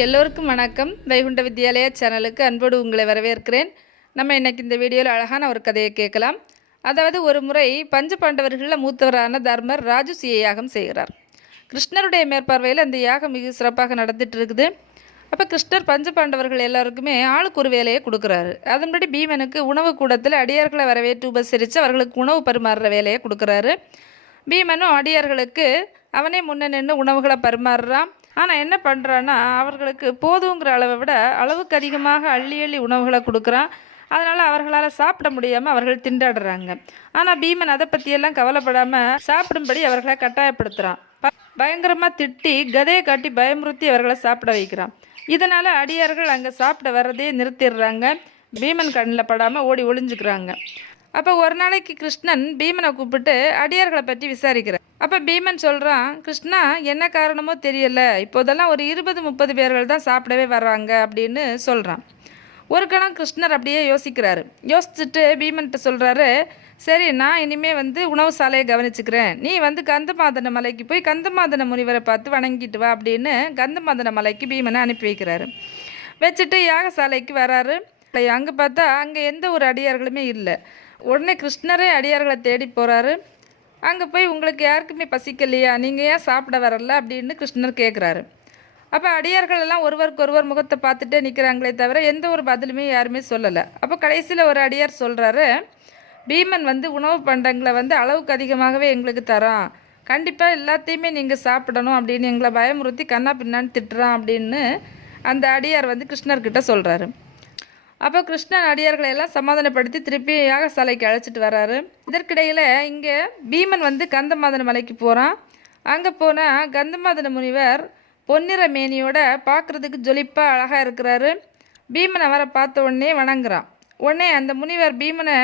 எல்லோருக்கும் வணக்கம். வைகுண்ட வித்யாலயா சேனலுக்கு அன்போடு உங்களை வரவேற்கிறேன். நம்ம இன்றைக்கி இந்த வீடியோவில் அழகான ஒரு கதையை கேட்கலாம். அதாவது ஒரு முறை பஞ்ச பாண்டவர்களில் மூத்தவரான தர்மர் ராஜசூய யாகம் செய்கிறார். கிருஷ்ணருடைய மேற்பார்வையில் அந்த யாகம் மிக சிறப்பாக நடந்துட்டு இருக்குது. அப்போ கிருஷ்ணர் பஞ்ச பாண்டவர்கள் எல்லாருக்குமே ஆளுக்கு ஒரு வேலையை கொடுக்குறாரு. அதன்படி பீமனுக்கு உணவு கூடத்தில் அடியார்களை வரவேற்று உபசரித்து அவர்களுக்கு உணவு பரிமாறுற வேலையை கொடுக்குறாரு. பீமனும் அடியார்களுக்கு அவனே முன்ன நின்று உணவுகளை பரிமாறுறான். ஆனால் என்ன பண்ணுறான்னா அவர்களுக்கு போதுங்கிற அளவை விட அளவுக்கு அதிகமாக அள்ளி அள்ளி உணவுகளை கொடுக்குறான். அதனால் அவர்களால் சாப்பிட முடியாமல் அவர்கள் திண்டாடுறாங்க. ஆனால் பீமன் அதை பற்றியெல்லாம் கவலைப்படாமல் சாப்பிடும்படி அவர்களை கட்டாயப்படுத்துகிறான் ப- திட்டி கதையை காட்டி பயமுறுத்தி அவர்களை சாப்பிட வைக்கிறான். இதனால் அடியார்கள் அங்கே சாப்பிட வர்றதே நிறுத்திடுறாங்க. பீமன் கண்ணில் படாமல் ஓடி ஒளிஞ்சுக்கிறாங்க. அப்போ ஒரு நாளைக்கு கிருஷ்ணன் பீமனை கூப்பிட்டு அடியார்களை பற்றி விசாரிக்கிறார். அப்போ பீமன் சொல்கிறான் கிருஷ்ணா என்ன காரணமோ தெரியல. இப்போதெல்லாம் ஒரு இருபது முப்பது பேர்கள் தான் சாப்பிடவே வர்றாங்க அப்படின்னு சொல்கிறான் ஒரு கணம் கிருஷ்ணர் அப்படியே யோசிக்கிறாரு. யோசிச்சுட்டு பீமன்கிட்ட சொல்கிறாரு சரி நான் இனிமேல் வந்து உணவு சாலையை கவனிச்சுக்கிறேன். நீ வந்து கந்தமாதன மலைக்கு போய் கந்தமாதன முனிவரை பார்த்து வணங்கிட்டு வா அப்படின்னு கந்தமாதன மலைக்கு பீமனை அனுப்பி வைக்கிறாரு. வச்சுட்டு யாகசாலைக்கு வராரு. அங்கே பார்த்தா அங்கே எந்த ஒரு அடியார்களுமே இல்லை. உடனே கிருஷ்ணரே அடியார்களை தேடி போகிறாரு அங்கே போய் உங்களுக்கு யாருக்குமே பசிக்கலையா? நீங்கள் ஏன் சாப்பிட வரல? அப்படின்னு கிருஷ்ணர் கேட்குறாரு அப்போ அடியார்கள் எல்லாம் ஒருவருக்கு ஒருவர் முகத்தை பார்த்துட்டே நிற்கிறாங்களே தவிர எந்த ஒரு பதிலுமே யாருமே சொல்லலை. அப்போ கடைசியில் ஒரு அடியார் சொல்கிறாரு பீமன் வந்து உணவு பண்டங்களை வந்து அளவுக்கு அதிகமாகவே எங்களுக்கு தரான். கண்டிப்பாக எல்லாத்தையுமே நீங்கள் சாப்பிடணும் அப்படின்னு எங்களை பயமுறுத்தி கண்ணா பின்னான்னு திட்டுறான் அப்படின்னு அந்த அடியார் வந்து கிருஷ்ணர்கிட்ட சொல்கிறாரு அப்போ கிருஷ்ணன் அடியார்களை எல்லாம் சமாதானப்படுத்தி திருப்பி யாகசாலைக்கு அழைச்சிட்டு வராரு இதற்கிடையில் இங்கே பீமன் வந்து கந்தமாதன மலைக்கு போகிறான் அங்கே போனால் கந்தமாதன முனிவர் பொன்னிற மேனியோட பார்க்குறதுக்கு ஜொலிப்பாக அழகாக இருக்கிறாரு. பீமன் அவரை பார்த்த உடனே வணங்குறான். உடனே அந்த முனிவர் பீமனை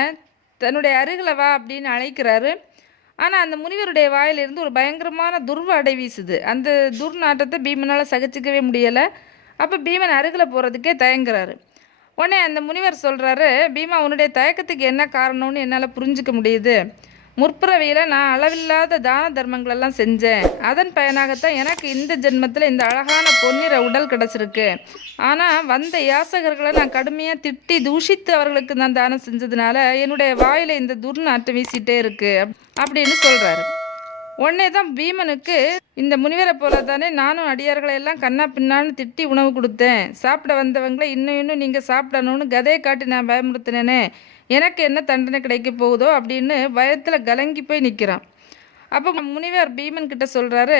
தன்னுடைய அருகில் வா அப்படின்னு அழைக்கிறாரு. ஆனால் அந்த முனிவருடைய வாயிலிருந்து ஒரு பயங்கரமான துர்வாடை வீசுது. அந்த துர்நாட்டத்தை பீமனால் சகிச்சிக்கவே முடியலை. அப்போ பீமன் அருகில் போகிறதுக்கே தயங்குறாரு. உடனே அந்த முனிவர் சொல்கிறாரு பீமா உன்னுடைய தயக்கத்துக்கு என்ன காரணம்னு என்னால் புரிஞ்சுக்க முடியுது. முற்பிறவியில் நான் அளவில்லாத தான தர்மங்களெல்லாம் செஞ்சேன். அதன் பயனாகத்தான் எனக்கு இந்த ஜென்மத்தில் இந்த அழகான பொன்னிற உடல் கிடச்சிருக்கு. ஆனால் வந்த யாசகர்களை நான் கடுமையாக திட்டி தூஷித்து அவர்களுக்கு நான் தானம் செஞ்சதுனால என்னுடைய வாயில் இந்த துர்நாற்றம் வீசிட்டே இருக்குது அப்படின்னு சொல்கிறாரு உடனே தான் பீமனுக்கு இந்த முனிவரை போல தானே நானும் அடியார்களை எல்லாம் கண்ணா பின்னான்னு திட்டி உணவு கொடுத்தேன். சாப்பிட வந்தவங்களை இன்னும் இன்னும் நீங்கள் சாப்பிடணும்னு கதையை காட்டி நான் பயமுறுத்தினேனே. எனக்கு என்ன தண்டனை கிடைக்க போகுதோ அப்படின்னு பயத்தில் கலங்கி போய் நிற்கிறான் அப்போ முனிவர் பீமன் கிட்ட சொல்கிறாரு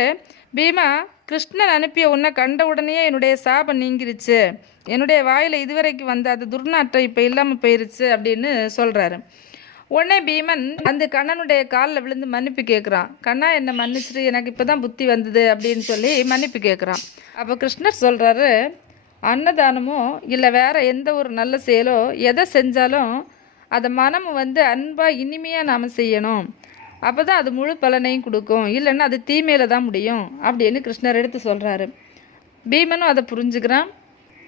பீமா கிருஷ்ணன் அனுப்பிய உன்னை கண்ட உடனேயே என்னுடைய சாபம் நீங்கிருச்சு. என்னுடைய வாயில் இதுவரைக்கும் வந்த அது துர்நாற்றம் இப்போ இல்லாமல் போயிருச்சு அப்படின்னு சொல்கிறாரு உடனே பீமன் அந்த கண்ணனுடைய காலில் விழுந்து மன்னிப்பு கேட்குறான். கண்ணா என்னை மன்னிச்சிட்டு எனக்கு இப்போ தான் புத்தி வந்தது அப்படின்னு சொல்லி மன்னிப்பு கேட்குறான். அப்போ கிருஷ்ணர் சொல்கிறாரு அன்னதானமோ இல்லை வேற எந்த ஒரு நல்ல செயலோ எதை செஞ்சாலும் அதை மனம் வந்து அன்பாக இனிமையாக நாம் செய்யணும். அப்போ தான் அது முழு பலனையும் கொடுக்கும். இல்லைன்னா அது தீமையில் தான் முடியும் அப்படின்னு கிருஷ்ணர் எடுத்து சொல்கிறாரு பீமனும் அதை புரிஞ்சுக்கிறான்.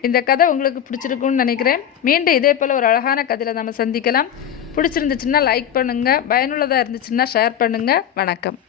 இந்த கதை உங்களுக்கு பிடிச்சிருக்கும்னு நினைக்கிறேன். மீண்டும் இதே போல் ஒரு அழகான கதையில் நம்ம சந்திக்கலாம். பிடிச்சிருந்துச்சுன்னா லைக் பண்ணுங்கள் பயனுள்ளதாக இருந்துச்சுன்னா ஷேர் பண்ணுங்கள் வணக்கம்.